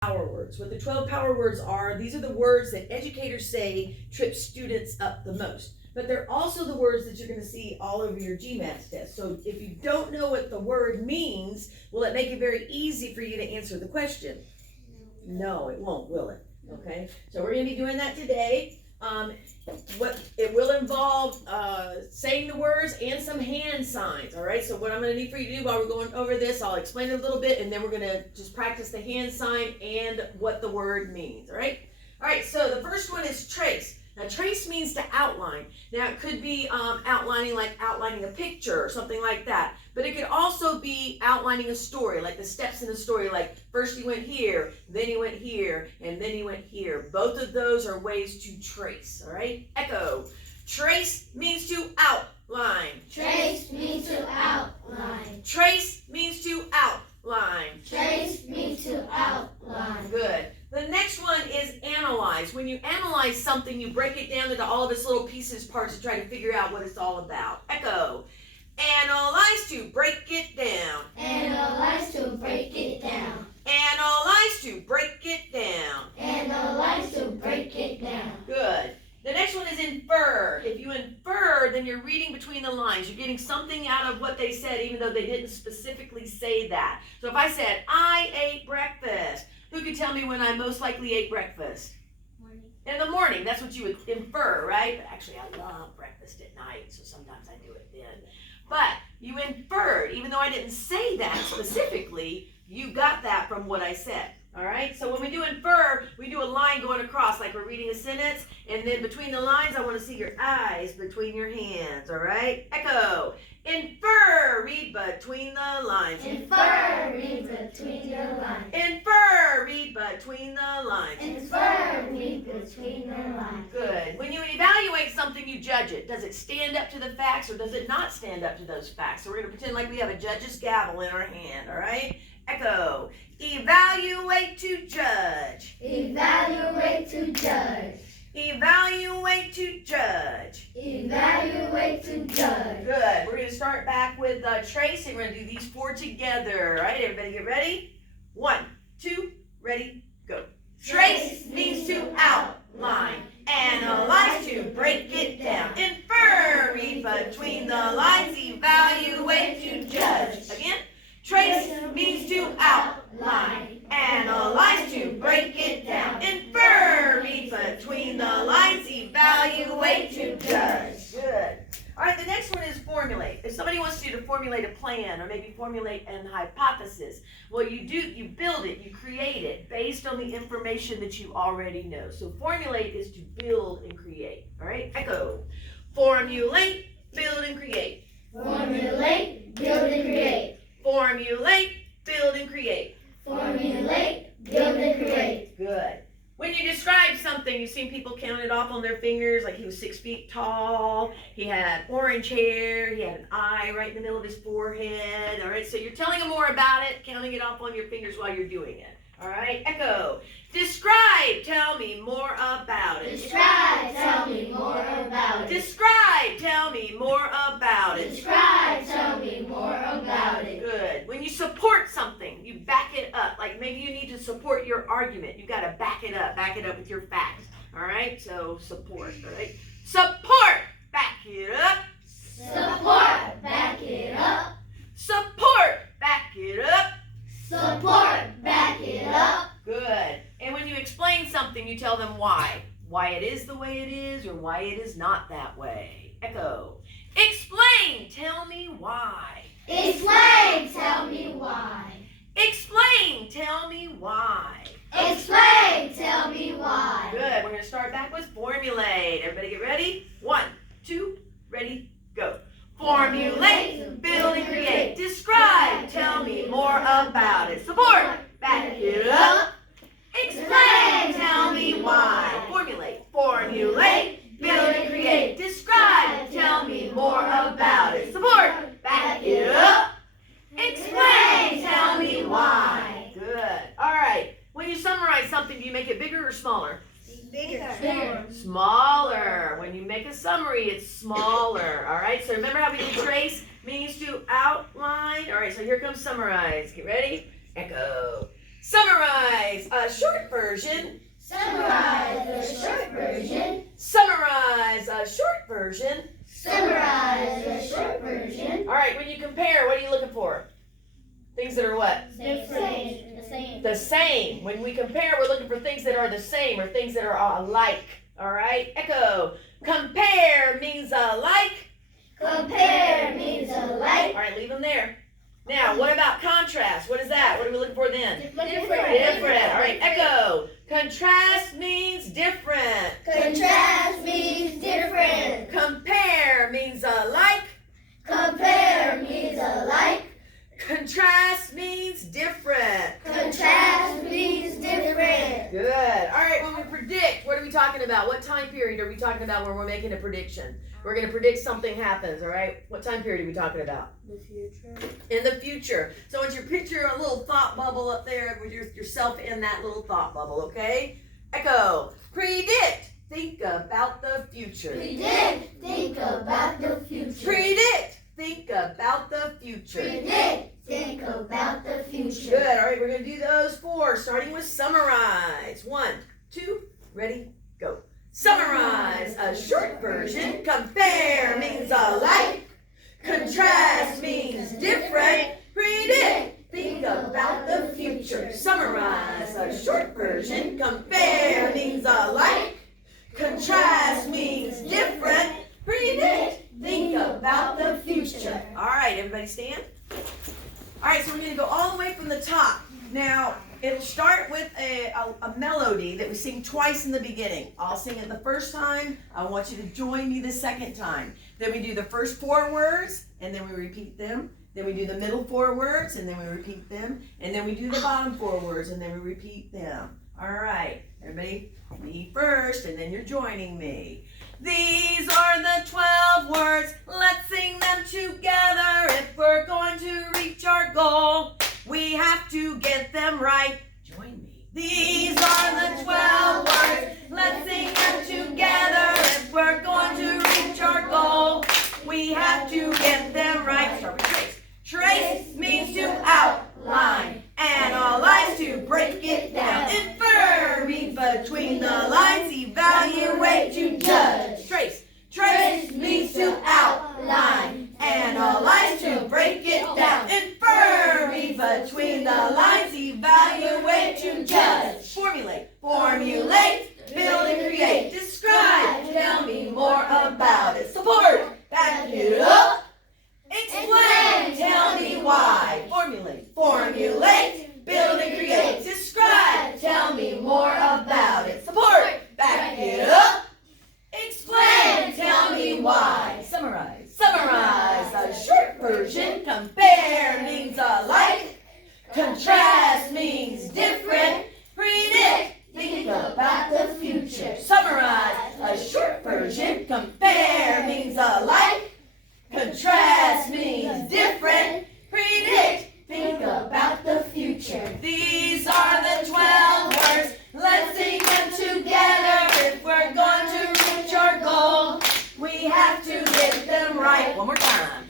power words. What the 12 power words are, these are the words that educators say trip students up the most. But they're also the words that you're going to see all over your GMAT test. So if you don't know what the word means, will it make it very easy for you to answer the question? No, it won't, will it? Okay, so we're going to be doing that today. What it will involve saying the words and some hand signs. All right, so what I'm going to need for you to do while we're going over this, I'll explain it a little bit, and then we're going to just practice the hand sign and what the word means. All right, so the first one is trace. Now, trace means to outline. Now, it could be outlining a picture or something like that. But it could also be outlining a story, like the steps in a story, like first he went here, then he went here, and then he went here. Both of those are ways to trace, all right? Echo. Trace means to outline. Trace means to outline. Trace means to outline. Trace means to outline. Good. The next one is analyze. When you analyze something, you break it down into all of its little pieces, parts, to try to figure out what it's all about. Echo. Analyze to break it down. Analyze to break it down. Analyze to break it down. Analyze to break it down. Good. The next one is infer. If you infer, then you're reading between the lines. You're getting something out of what they said, even though they didn't specifically say that. So if I said, I ate breakfast, who could tell me when I most likely ate breakfast? Morning. In the morning. That's what you would infer, right? But actually, I love breakfast at night, so sometimes I do it then. But you inferred, even though I didn't say that specifically, you got that from what I said. All right, so when we do infer, we do a line going across, like we're reading a sentence, and then between the lines, I want to see your eyes between your hands, all right? Echo. Infer, read between the lines. Infer, read between the lines. Infer, read between the lines. Infer, read between the lines. Good. When you evaluate something, you judge it. Does it stand up to the facts or does it not stand up to those facts? So we're going to pretend like we have a judge's gavel in our hand, all right? Echo. Evaluate to judge. Evaluate to judge. Evaluate to judge. Evaluate to judge. Good. We're going to start back with trace, and we're going to do these four together. All right, everybody get ready? 1, 2, ready, go. Trace means to outline. Analyze to break it down. Infer, read between the lines. Evaluate to judge. Again. Trace means to outline. Analyze to break it down. Infer, read between the lines. Evaluate to judge. Good. All right, the next one is formulate. If somebody wants you to formulate a plan or maybe formulate an hypothesis, what you do, you build it, you create it based on the information that you already know. So formulate is to build and create. All right, echo. Formulate, build and create. Formulate, build and create. Formulate, build and create. Formulate, build and create. Good. When you describe something, you've seen people count it off on their fingers, like he was 6 feet tall, he had orange hair, he had an eye right in the middle of his forehead. All right, so you're telling them more about it, counting it off on your fingers while you're doing it. All right, echo. Describe, tell me more about it. Describe, tell me more about it. Describe, tell me more about it. Describe, tell me more about it. Good. When you support something, you back it up. Like maybe you need to support your argument. You got to back it up with your facts. All right? So support, all right? Support, back it up. Support, back it up. Support, back it up. Support, back it up. Good. And when you explain something, you tell them why. Why it is the way it is or why it is not that way. Echo. Explain, tell me why. Explain, tell me why. Explain, tell me why. Explain, tell me why. Good. We're going to start back with formulate. Everybody get ready? 1, 2, ready, go. Formulate, build and create. Describe, tell me more about it. Support, back it up. Explain, tell me why. Formulate, formulate, build and create. Describe, tell me more about it. Support, back it up. Explain, tell me why. Good. All right. When you summarize something, do you make it bigger or smaller? Bigger. Smaller. When you make a summary, it's smaller. All right, so remember how we did trace means to outline? All right, so here comes summarize. Get ready? Echo. Summarize a short version. Summarize the short version. Summarize a short version. Summarize the short version. All right, when you compare, what are you looking for? Things that are what? Different. The same. The same. When we compare, we're looking for things that are the same or things that are alike. All right, echo. Compare means alike. Compare means alike. All right, leave them there. Now, what about contrast? What is that? What are we looking for then? Different. Different. All right, echo. Contrast means different. Contrast means different. Compare means alike. Compare means alike. Contrast means different. Contrast means different. Good. All right, when we predict, what are we talking about? What time period are we talking about when we're making a prediction? We're going to predict something happens, all right? What time period are we talking about? The future. In the future. So once you picture a little thought bubble up there with yourself in that little thought bubble, okay? Echo. Predict. Think about the future. Predict. Think about the future. Predict. Think about the future. Predict. Think about the future. Good. All right, we're going to do those 4, starting with summarize. 1, 2, ready, go. Summarize a short version. Compare means alike. Contrast means different. Predict. Think about the future. Summarize a short version. Compare means alike. Contrast means different. Predict. Think about the future. All right, everybody stand. All right, so we're going to go all the way from the top. Now, it'll start with a melody that we sing twice in the beginning. I'll sing it the first time. I want you to join me the second time. Then we do the first 4 words, and then we repeat them. Then we do the middle 4 words, and then we repeat them. And then we do the bottom 4 words, and then we repeat them. All right, everybody, me first, and then you're joining me. These are the 12 words. Let's sing them together. If we're going to reach our goal, we have to get them right. Join me. These are the 12 words. Let's sing them together. If we're going to reach our goal, we have to get them right. Start with trace. Trace means to outline, analyze to break it down. Infer means between the lines, evaluate to judge. Trace. Trace means to outline, analyze to break it down. Infer means between the lines, evaluate to judge. Formulate. Formulate, build and create. Describe, tell me more about it. Support, back it up. Explain, tell me why. Formulate. Formulate, build and create. Describe, tell me more about it. Support, back it up. Explain, tell me why. Summarize. Summarize a short version. Compare means alike. Contrast means different. Predict. Think about the future. Summarize a short version. Compare means alike. Contrast means different. Predict. Think about the future. These are the 12 words. Let's sing them together. If we're going to reach our goal, we have to get them right. One more time.